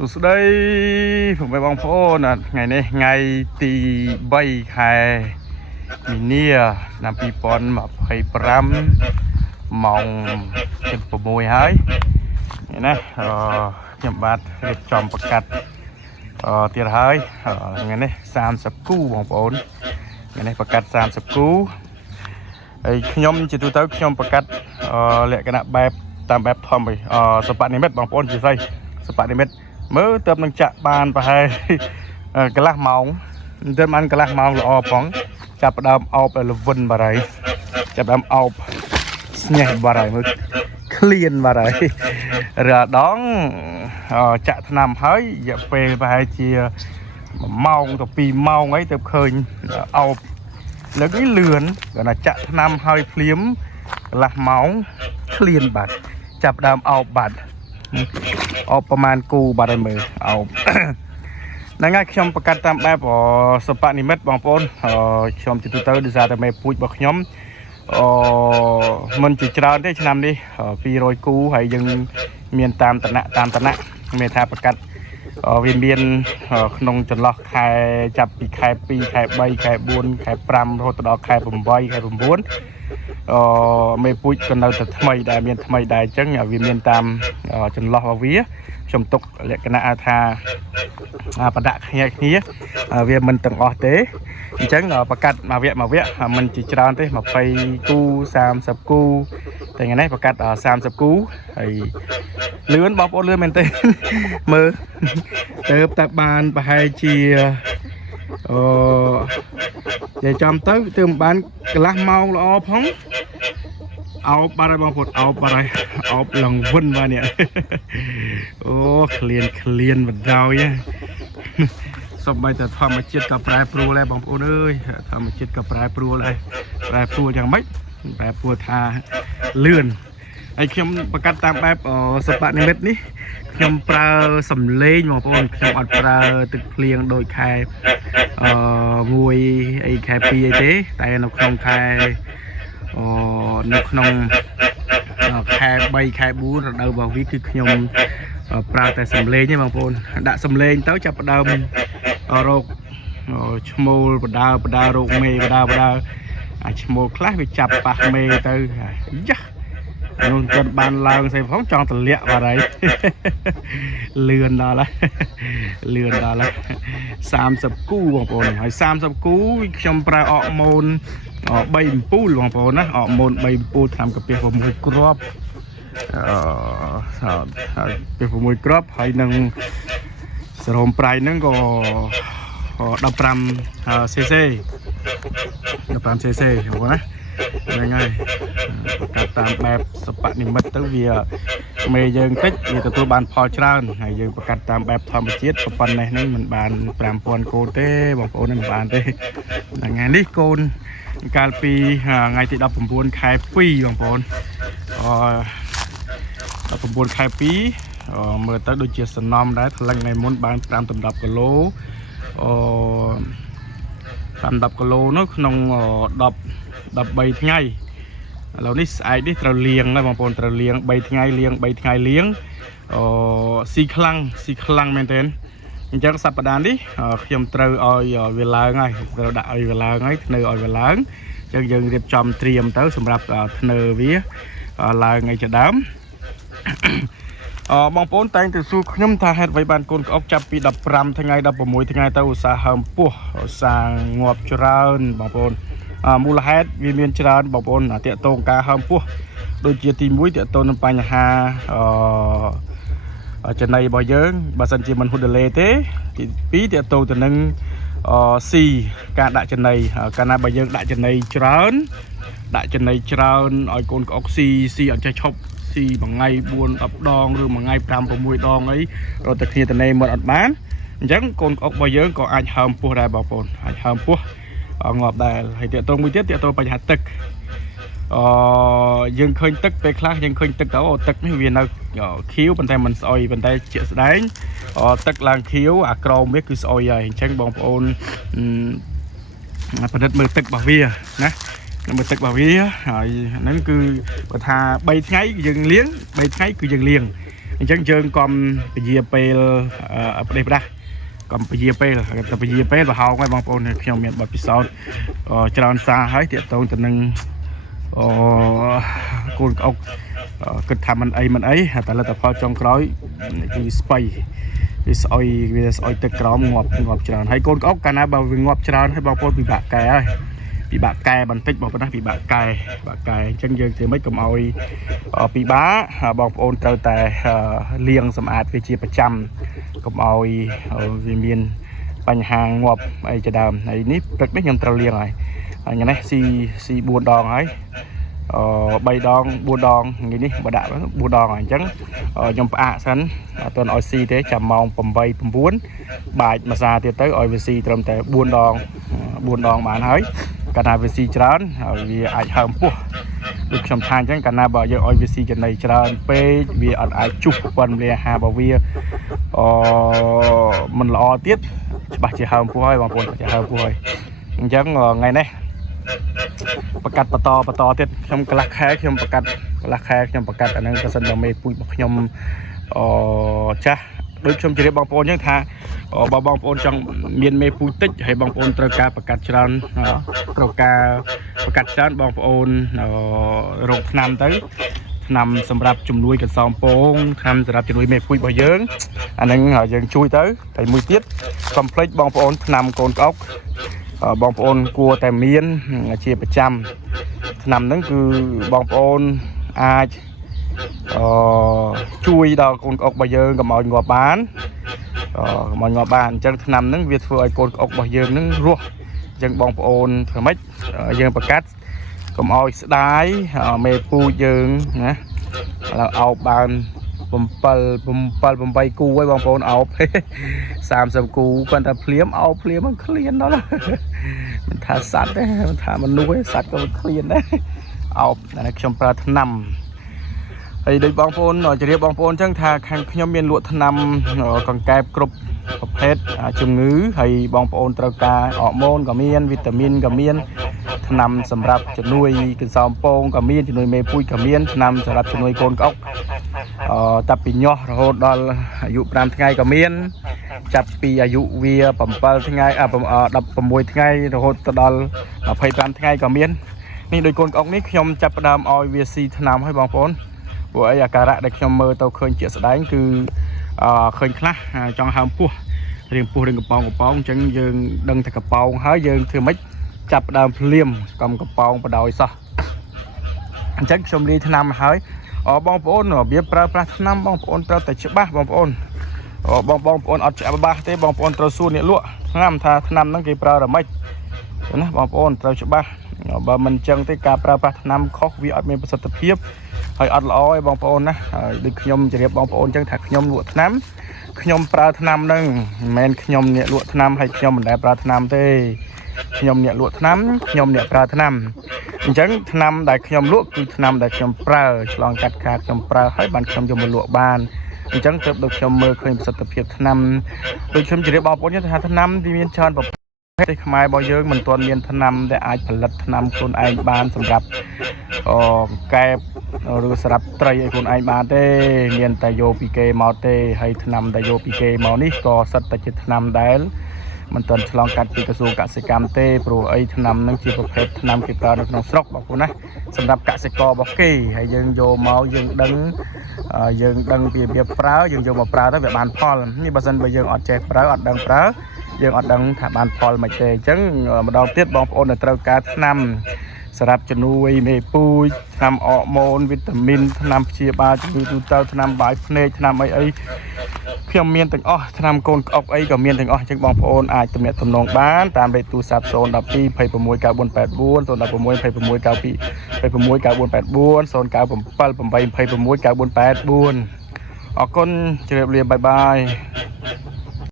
สุดได้ผมไปบางโพน่ะไงนี่ไงตีใบไข่มีเนี่ยนำปีปอนมาไปปรำมองเป็นประมวยหายนี่นะยมบัดเรียบจอมประกัดเตียหายไงนี่30 กู้บางโพนไงนี่ประกัด30 กู้ไอ้ขยมจะดูเต้าขยมประกัดเละกันนะแบบตามแบบทอมไปสปานิเม็ดบางโพนจะใส่สปานิเม็ดเมื่อเติมนังจะบานไปให้กระลาเมาเติมมันกระลาเมาละอป๋องจับดำเอาไปละวนบะไรจับดำเอาเนี่ยบะไรมือเคลียนบะไรเรือดองจะทำให้อย่าไปให้เชียเมาตัวปีเมาไงเติมเคยเอาแล้วก็เลือนก็น่าจะทำให้เพลียมกระลาเมาเคลียนบัดจับดำเอาบัดเอาประมาณกูบาร์มือเอานั่งขยมประกาศตามแบบสปานิเมตบางปนขยมจิตตุเตอร์ดีไซน์แต่ไม่พูดบอกขยมมันจิตราได้ชนะดิปีโรยกูให้ยังเมียนตามตนะเมธาประกาศเวียนเบียนนงจนล็อกไข่จับปีไข่ปีไข่ใบไข่บุญไข่ปรำโรตดอกไข่ปุ่มใบไข่ปุ่มบุญไม่พูดกันเราแต่ทำไมได้เมียนทำไมได้จังวิเมียนตามจนล็อกวิชมตกเรียกกันอาธาประดักเฮียเวียมันตึงออเต้จังประกาศมาเวียมันจีจานเต้มาไปกู30 กู้แต่ไงนี่ประกาศ30 กู้ไอ้เลื่อนบอลเลื่อนเมนเต้มือเติบตะบานไปให้เชียเดี๋ยวจำเต้เติมบานกระเมาละอพ้องเอาปลาอะไรบางคนเอาปลาอะไรเอาหลังวุ่นมาเนี่ยโอ้เคลียนแบบเราเนี่ยสมัยแต่ทำมาจิตกับปลายปลูเลยบางคนเอ้ยทำมาจิตกับปลายปลูเลยปลายปลูอย่างไม่ปลายปลูทาเลื่อนไอ้ขยมประกาศตามแบบสปานิเม็ดนี้ขยมปลาสำเร็จบางคนขยมอัดปลาตึกเพลียงโดยใครมวยไอ้ใครปีไอ้เต้แต่นกนงใครนกนงแค่ใบแค่บูรเดาบอกวิคือขยมปลาแต่สำเร็จเนี่ยบางคนđãสำเร็จเต้าจับปลาดำโรคชโมลปลาโรคเมย์ปลาชโมลคลาสไปจับปลาเมย์เต้ยักนนจนบานลางใส่ฟ้องจองตะเลียอะไรเลือนดอละ30 กู้บางคนให้30 กู้ชมปลาออกโมนใบปูหลวงพ่อนะออกโมนใบปูทำกับเปียกผมกรอบเปียกผมกรอบให้นังสโลมปลายนั่งก็ดับปรำเซ่หัวนะยังไงประกาศตามแบบสปะนิมัตต์เวียเมย์ยังติดมีตัวบานพอชราให้ยังประกาศตามแบบธรรมชาติสปันในนั้นมันบานปรำปอนโกเต้บอกโอนนั่นบานเต้ยังไงนี่โกนการปีไงติดดับผมบวนคายปีบางปอนดับผมบวนคายปีเมื่อตั้งโดยเจสนอมได้พลังในมนบานตามตำดับกะโลตามดับกะโลเนาะนองดับใบไงเรานี่ไอ้ดิตระเลียงนะบางปอนตระเลียงใบไงเลียงใบไงเลี้ยงสีคลังเมนเทนจากสัปดาห์นี้ขยมเตอเอาเวลาไงเราได้เอาเวลาไงเนอเอาเวลายังเรียบจำเตรียมเต้าสำหรับเนอวิลาไงจะดำบางปอนแต่งแต่สู้ขยมทาเหตุไว้บานคนออกจับปีดับปรำทั้งไงดับประมวยทั้งไงเต้าสาหมปัวสางงวบจราอนบางปอนมูลเหตุวิเมียนจราอนบางปอนเตะตรงกาหมปัวโดยเจียตีมุ้ยเตะตรงปัญหาจะในบ่อเยอะบาสันจีมันหุ่นเลเต้ปีเดียโตแต่นึงซีการด่าจะในการนาบ่อเยอะด่าจะในจราอนอ้อยคนก็ออกซีอาจจะชอบซีบางไงบวนอับดองหรือบางไงตามประมวยดองไอ้เราตะเคียนแต่ในหมดอัดบ้านยังคนออกบ่อเยอะก็อาจห้ามพวกได้บ่าวปนอาจห้ามพวกงอบได้ให้เดียโตมือเดียโตปัญหาตึกยังเคยตึกไปคลายังเคยตึกเอาตึกไม่เวียนเอาคิ้วบันไดมันซอยบันไดเจี๊ยบได้ตึกลางคิ้วกรองเม็ดคือซอยใหญ่เช่นบองโอนประเด็นมือตึกบ่าวเวียนะมือตึกบ่าวเวียนั่นคือประธานใบไงยังเลี้ยงใบไงคือยังเลี้ยง ចឹងយើងកុំពជាពេលប្រទេសប្រាស់កុំពជាពេលតែពជាពេលប្រហោងហើយបងប្អូនខ្ញុំមានបទពិសោធន៍ច្រើនសារហើយទាក់ទងទៅនឹងកូនក្អុកគិតថាមិនអីតែលទ្ធផលចុងក្រោយគឺស្បៃវាស្អុយទឹកក្រោមងាប់ច្រើនហើយកូនក្អុកកាលណាបើវាងាប់ច្រើនហើយបងប្អូនពិបាកកែហើយពិបាកកែបន្តិចបងប្អូនណាពិបាកកែអញ្ចឹងយើងធ្វើម៉េចកុំឲ្យពិបាកបងប្អូនត្រូវតែលាងសម្អាតវាជាប្រចាំកុំឲ្យវាមានបញ្ហាងាប់អីជាដើមហើយនេះព្រឹកនេះខ្ញុំត្រូវលាងហើយថ្ងៃនេះស៊ី4 ដងហើយ3 ដង 4 ដងថ្ងៃនេះបើដាក់4 ដងហើយអញ្ចឹងខ្ញុំផ្អាកសិនអត់ទាន់ឲ្យស៊ីទេចាំម៉ោង 8 9 បាចម្សាទៀតទៅឲ្យវាស៊ីត្រឹមតែ4 ដងបានហើយកាលណាវាស៊ីច្រើនហើយវាអាចហើមពោះដូចខ្ញុំថាអញ្ចឹងកាលណាបើយើងឲ្យវាស៊ីចំណីច្រើនពេកវាអត់អាចជុះប៉ុនវាអាហាររបស់វាមិនល្អទៀតច្បាស់ជាហើមពោះហើយបងប្អូនច្បាស់ជាហើមពោះហើយអញ្ចឹងថ្ងៃនេះប្រកាសបន្តទៀតខ្ញុំកន្លះខែខ្ញុំប្រកាសអានឹងប្រសិនបើមេពូជរបស់ខ្ញុំចាស់ដូចខ្ញុំជម្រាបបងប្អូនអញ្ចឹងថាបើបងប្អូនចង់មានមេពូជតិចហើយបងប្អូនត្រូវការប្រកាសច្រើនបងប្អូនរោគថ្នាំទៅថ្នាំសម្រាប់ជំនួយកន្សោមពងថ្នាំសម្រាប់ជំនួយមេពូជរបស់យើងអានឹងយើងជួយទៅតែមួយទៀតកុំភ្លេចបងប្អូនថ្នាំកូនក្អុកបងប្អូនគួរតែមានជាប្រចាំថ្នាំហ្នឹងគឺបងប្អូនអាចជួយដល់កូនក្អុករបស់យើងកុំឲ្យងាប់បានអញ្ចឹងថ្នាំហ្នឹងវាធ្វើឲ្យកូនក្អុករបស់យើងហ្នឹងរស់អញ្ចឹងបងប្អូនធ្វើម៉េចយើងប្រកាសកុំឲ្យស្ដាយមេពូជយើងណាអោបបាន7 គូហើយបងប្អូនអោប30 គូគាត់តែភ្លាមអោបភ្លាមมันឃ្លានដល់មិនថាសត្វទេមិនថាមនុស្សទេសត្វក៏មិនឃ្លានដែរអោបខ្ញុំប្រើថ្នាំហើយដូចបងប្អូនជម្រាបបងប្អូនអញ្ចឹងថាខាងខ្ញុំមានលក់ថ្នាំកង្កែបគ្រប់ប្រភេទជំងឺហើយបងប្អូនត្រូវការអរម៉ូនក៏មានវីតាមីនក៏មានថ្នាំសម្រាប់ជំនួយកន្សោមពងក៏មានជំនួយមេពូជក៏មានថ្នាំសម្រាប់ជំនួយកូនក្អុកចាប់ពីញាស់រហូតដល់អាយុ5 ថ្ងៃក៏មានចាប់ពីអាយុវា7 ថ្ងៃ16 ថ្ងៃរហូតទៅដល់25 ថ្ងៃក៏មាននេះដោយកូនក្អុកនេះខ្ញុំចាប់ផ្ដើមឲ្យវាស៊ីថ្នាំឲ្យបងប្អូនព្រោះអីអាការៈដែលខ្ញុំមើលទៅឃើញជាក់ស្ដែងគឺឃើញខ្លះចង់ហើមពោះរៀងពោះរៀងកំប៉ោងអញ្ចឹងយើងដឹងតែកំប៉ោងហើយយើងធ្វើម៉េចចាប់ផ្ដើមភ្លាមកុំកំប៉ោងបដោយសោះអញ្ចឹងខ្ញុំលាយថ្នាំហើយបងប្អូនរបៀបប្រើប្រាស់ថ្នាំបងប្អូនត្រូវតែច្បាស់បងប្អូនអត់ច្បាស់ទេបងប្អូនត្រូវសួរអ្នកលក់ថ្នាំថាថ្នាំហ្នឹងគេប្រើយ៉ាងម៉េចណាបងប្អូនត្រូវច្បាស់បើមិនអញ្ចឹងទេការប្រើប្រាស់ថ្នាំខុសវាអត់មានប្រសិទ្ធភាពហើយអត់ល្អទេបងប្អូនណាហើយដូចខ្ញុំជម្រាបបងប្អូនអញ្ចឹងថាខ្ញុំលក់ថ្នាំខ្ញុំប្រើថ្នាំហ្នឹងមិនមែនខ្ញុំអ្នកលក់ថ្នាំហើយខ្ញុំមិនដែលប្រើថ្នាំទេខ្ញុំអ្នកលក់ថ្នាំខ្ញុំអ្នកប្រើថ្នាំអញ្ចឹងថ្នាំដែលខ្ញុំលក់គឺថ្នាំដែលខ្ញុំប្រើឆ្លងកាត់ការខ្ញុំប្រើហើយបានខ្ញុំយកមកលក់បានអញ្ចឹងទើបដូចខ្ញុំមើលឃើញប្រសិទ្ធភាពថ្នាំដូចខ្ញុំជម្រាបបងប្អូនថាថ្នាំវាមានច្រើនប្រភេទប្រទេសខ្មែររបស់យើងមិនទាន់មានថ្នាំដែលអាចផលិតថ្នាំខ្លួនឯងបានសម្រាប់កែបឬសម្រាប់ត្រីឲ្យខ្លួនឯងបានទេមានតែយកពីគេមកទេហើយថ្នាំដែលយកពីគេមកនេះក៏សិតតែជាថ្នាំដែលមិនទាន់ឆ្លងកាត់ពីក្រសួងកសិកម្មទេព្រោះអីថ្នាំនឹងជាប្រភេទថ្នាំគេប្រើនៅក្នុងស្រុកបងប្អូនណាសម្រាប់កសិកររបស់គេហើយយើងយកមកយើងដឹងពីរបៀបប្រើយើងយកមកប្រើទៅវាបានផលនេះបើសិនបើយើងអត់ចេះប្រើអត់ដឹងប្រើយើងអត់ដឹងថាបានផលមិនទេអញ្ចឹងម្ដងទៀតបងប្អូនត្រូវការថ្នាំសម្រាប់ជំនួយមេពូជថ្នាំអរម៉ូនវីតាមីនថ្នាំព្យាបាលជំងឺទូទៅថ្នាំបាយភ្នែកថ្នាំអីខ្ញុំមានទាំងអស់ថ្នាំកូនក្អុកអីក៏មានទាំងអស់អញ្ចឹងបងប្អូនអាចទំនាក់ទំនងបានតាមលេខទូរស័ព្ទ012 26 9484 016 26 92 26 9484 097 826 9484អរគុណជម្រាបលាបាយបាយ